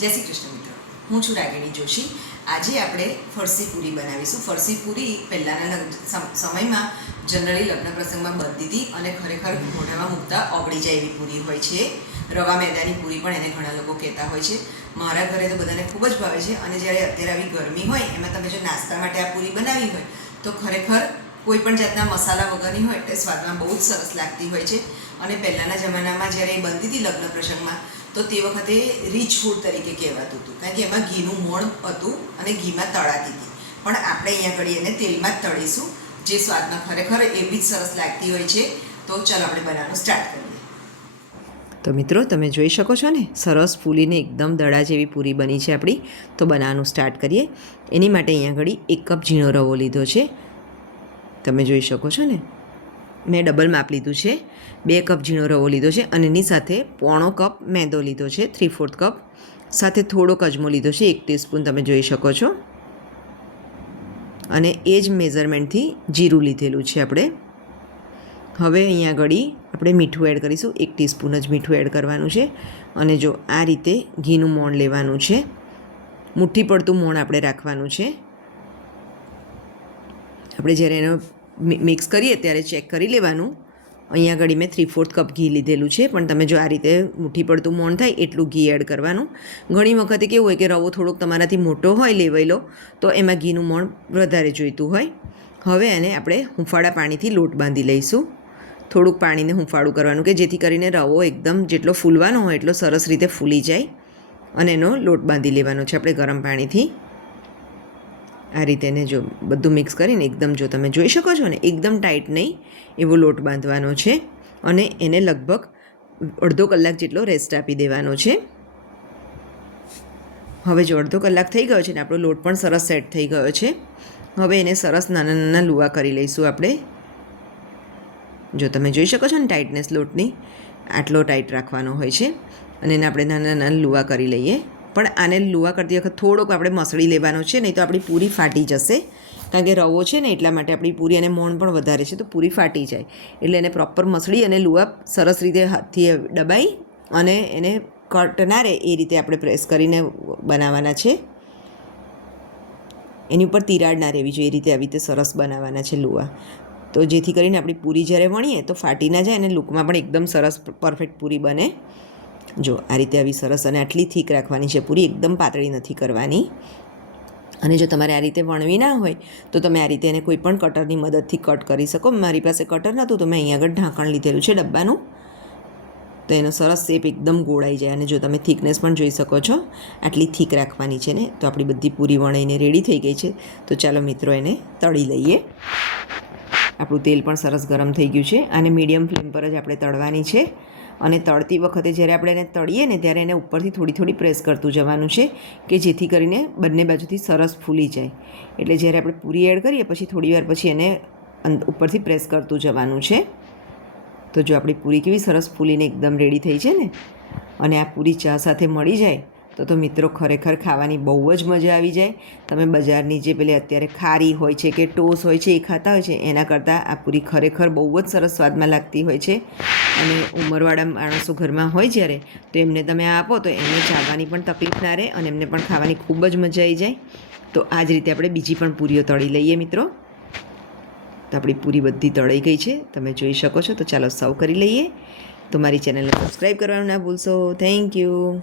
જય શ્રી કૃષ્ણ મિત્રો. હું છું રાગિણી જોશી. આજે આપણે ફરસી પૂરી બનાવીશું. ફરસી પૂરી પહેલાંના સમયમાં જનરલી લગ્ન પ્રસંગમાં બનતી હતી અને ખરેખર મોઢામાં મૂકતા ઓગળી જાય એવી પૂરી હોય છે. રવા મેદાની પૂરી પણ એને ઘણા લોકો કહેતા હોય છે. મારા ઘરે તો બધાને ખૂબ જ ભાવે છે અને જ્યારે અત્યારે આવી ગરમી હોય, એમાં તમે જો નાસ્તા માટે આ પૂરી બનાવી હોય, તો ખરેખર કોઈ પણ જાતના મસાલા વગરની હોય એટલે સ્વાદમાં બહુ જ સરસ લાગતી હોય છે. અને પહેલાંના જમાનામાં જ્યારે એ બનતી હતી લગ્ન પ્રસંગમાં તો તે વખતે રીચ ફૂડ તરીકે કહેવાતું હતું. કારણ કે એમાં ઘીનું મોણ હતું અને ઘીમાં તળાતી હતી. પણ આપણે અહીંયા આગળ એને તેલમાં જ તળીશું. જે સ્વાદમાં ખરેખર એવી જ સરસ લાગતી હોય છે. તો ચાલો આપણે બનાવવાનું સ્ટાર્ટ કરીએ. તો મિત્રો, તમે જોઈ શકો છો ને, સરસ ફૂલીને એકદમ દડા જેવી પૂરી બની છે આપણી. તો બનાવવાનું સ્ટાર્ટ કરીએ. એની માટે અહીંયા આગળ એક કપ ઝીણો રવો લીધો છે. તમે જોઈ શકો છો ને મેં ડબલ માપ લીધું છે. બે કપ ઝીણો રવો લીધો છે અને એની સાથે પોણો કપ મેંદો લીધો છે થ્રી ફોર્થ કપ. સાથે થોડોક અજમો લીધો છે, એક ટીસ્પૂન તમે જોઈ શકો છો. અને એ જ મેઝરમેન્ટથી જીરું લીધેલું છે આપણે. હવે અહીંયા ઘડી આપણે મીઠું એડ કરીશું, એક ટીસ્પૂન જ મીઠું એડ કરવાનું છે. અને જો આ રીતે ઘીનું મોણ લેવાનું છે, મુઠ્ઠી પડતું મોણ આપણે રાખવાનું છે. આપણે જ્યારે એનો મિક્સ કરીએ ત્યારે ચેક કરી લેવાનું. અહીંયા આગળ મેં થ્રી ફોર્થ કપ ઘી લીધેલું છે, પણ તમે જો આ રીતે મુઠ્ઠી પડતું મોણ થાય એટલું ઘી એડ કરવાનું. ઘણી વખતે કેવું હોય કે રવો થોડોક તમારાથી મોટો હોય લેવાયેલો તો એમાં ઘીનું મોણ વધારે જોઈતું હોય. હવે એને આપણે હુંફાળા પાણીથી લોટ બાંધી લઈશું. થોડુંક પાણીને હુંફાળું કરવાનું કે જેથી કરીને રવો એકદમ જેટલો ફૂલવાનો હોય એટલો સરસ રીતે ફૂલી જાય. અને એનો લોટ બાંધી લેવાનો છે આપણે ગરમ પાણીથી. આ રીતે એને જો બધું મિક્સ કરીને એકદમ જો તમે જોઈ શકો છો ને, એકદમ ટાઈટ નહીં એવો લોટ બાંધવાનો છે અને એને લગભગ અડધો કલાક જેટલો રેસ્ટ આપી દેવાનો છે. હવે જો અડધો કલાક થઈ ગયો છે ને, આપણો લોટ પણ સરસ સેટ થઈ ગયો છે. હવે એને સરસ નાના નાના લુવા કરી લઈશું આપણે. જો તમે જોઈ શકો છો ને ટાઈટનેસ લોટની, આટલો ટાઈટ રાખવાનો હોય છે. અને એને આપણે નાના નાના લુવા કરી લઈએ. પણ આને લુવા કરતી વખત થોડોક આપણે મસળી લેવાનો છે, નહીં તો આપણી પૂરી ફાટી જશે. કારણ કે રવો છે ને, એટલા માટે આપણી પૂરી અને મોણ પણ વધારે છે, તો પૂરી ફાટી જાય. એટલે એને પ્રોપર મસળી અને લુવા સરસ રીતે હાથથી દબાઈ અને એને કટ ના એ રીતે આપણે પ્રેસ કરીને બનાવવાના છે. એની ઉપર તિરાડ ના રહેવી જોઈએ, એ રીતે આવી રીતે સરસ બનાવવાના છે લુવા. તો જેથી કરીને આપણી પૂરી જ્યારે વણીએ, તો ફાટી ના જાય અને લુકમાં પણ એકદમ સરસ પરફેક્ટ પૂરી બને. જો, આ રીતે આવી સરસ અને આટલી થીક રાખવાની છે, પૂરી એકદમ પાતળી નથી કરવાની. અને જો તમારે આ રીતે વણવી ના હોય, તો તમે આ રીતે એને કોઈ પણ કટરની મદદથી કટ કરી શકો. મારી પાસે કટર નહોતું તો મેં અહીંયા આગળ ઢાંકણ લીધેલું છે ડબ્બાનું. તો એનો સરસ શેપ એકદમ ગોળાઈ જાય અને જો તમે થિકનેસ પણ જોઈ શકો છો, આટલી થીક રાખવાની છે ને, તો આપણી બધી પૂરી વણાઈને રેડી થઈ ગઈ છે. તો ચાલો મિત્રો, એને તળી લઈએ. આપણું તેલ પણ સરસ ગરમ થઈ ગયું છે અને મીડિયમ ફ્લેમ પર જ આપણે તળવાની છે. અને તળતી વખતે જ્યારે આપણે એને તળીએ ને ત્યારે એને ઉપરથી થોડી થોડી પ્રેસ કરતું જવાનું છે કે જેથી કરીને બંને બાજુથી સરસ ફૂલી જાય. એટલે જ્યારે આપણે પૂરી એડ કરીએ પછી થોડી વાર પછી એને ઉપરથી પ્રેસ કરતું જવાનું છે. તો જો આપણી પૂરી કેવી સરસ ફૂલીને એકદમ રેડી થઈ છે ને? અને આ પૂરી ચા સાથે મળી જાય તો તો મિત્રો ખરેખર ખાવાની બહુ જ મજા આવી જાય. તમે બજારની જે પેલી અત્યારે ખારી હોય છે કે ટોસ હોય છે એ ખાતા હોય છે, એના કરતાં આ પૂરી ખરેખર બહુ જ સરસ સ્વાદમાં લાગતી હોય છે. અને ઉંમરવાળા માણસો ઘરમાં હોય જ્યારે, તો એમને તમે આપો તો એમને ચાવવાની પણ તકલીફ ના રહે અને એમને પણ ખાવાની ખૂબ જ મજા આવી જાય. તો આ જ રીતે આપણે બીજી પણ પૂરીઓ તળી લઈએ મિત્રો. તો આપણી પૂરી બધી તળાઈ ગઈ છે, તમે જોઈ શકો છો. તો ચાલો સર્વ કરી લઈએ. તો મારી ચેનલને સબસ્ક્રાઈબ કરવાનું ના ભૂલશો. Thank you.